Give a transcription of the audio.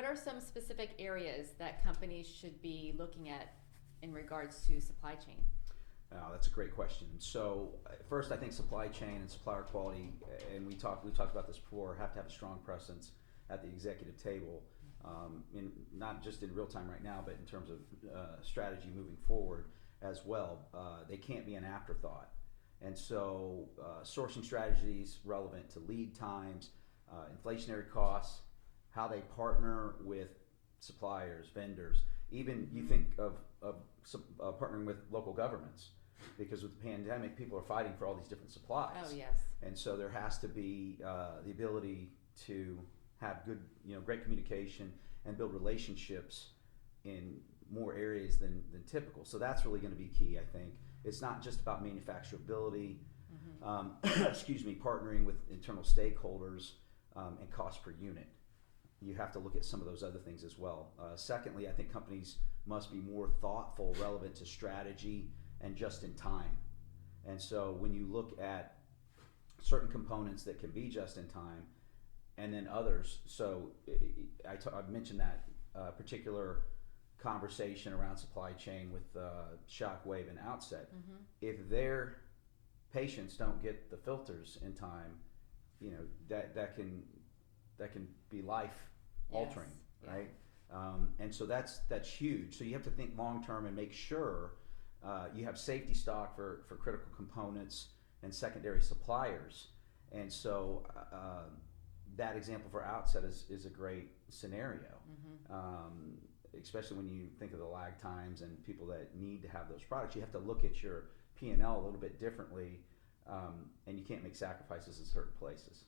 what are some specific areas that companies should be looking at in regards to supply chain? That's a great question. So first, I think supply chain and supplier quality, and we talked about this before, have to have a strong presence at the executive table, not just in real time right now, but in terms of strategy moving forward as well. They can't be an afterthought. And so sourcing strategies relevant to lead times, inflationary costs, how they partner with suppliers, vendors, even you think of partnering with local governments, because with the pandemic, people are fighting for all these different supplies. Oh, yes. And so there has to be the ability to have good, great communication and build relationships in more areas than typical. So that's really going to be key, I think. It's not just about manufacturability, partnering with internal stakeholders and cost per unit. You have to look at some of those other things as well. Secondly, I think companies must be more thoughtful, relevant to strategy and just in time. And so when you look at certain components that can be just in time and then others, so I've mentioned that particular conversation around supply chain with Shockwave and Outset. If their patients don't get the filters in time, that can be life altering, Yes. right? And so that's huge. So you have to think long term and make sure you have safety stock for critical components and secondary suppliers. And so that example for Outset is a great scenario, especially when you think of the lag times and people that need to have those products. You have to look at your P&L a little bit differently, and you can't make sacrifices in certain places.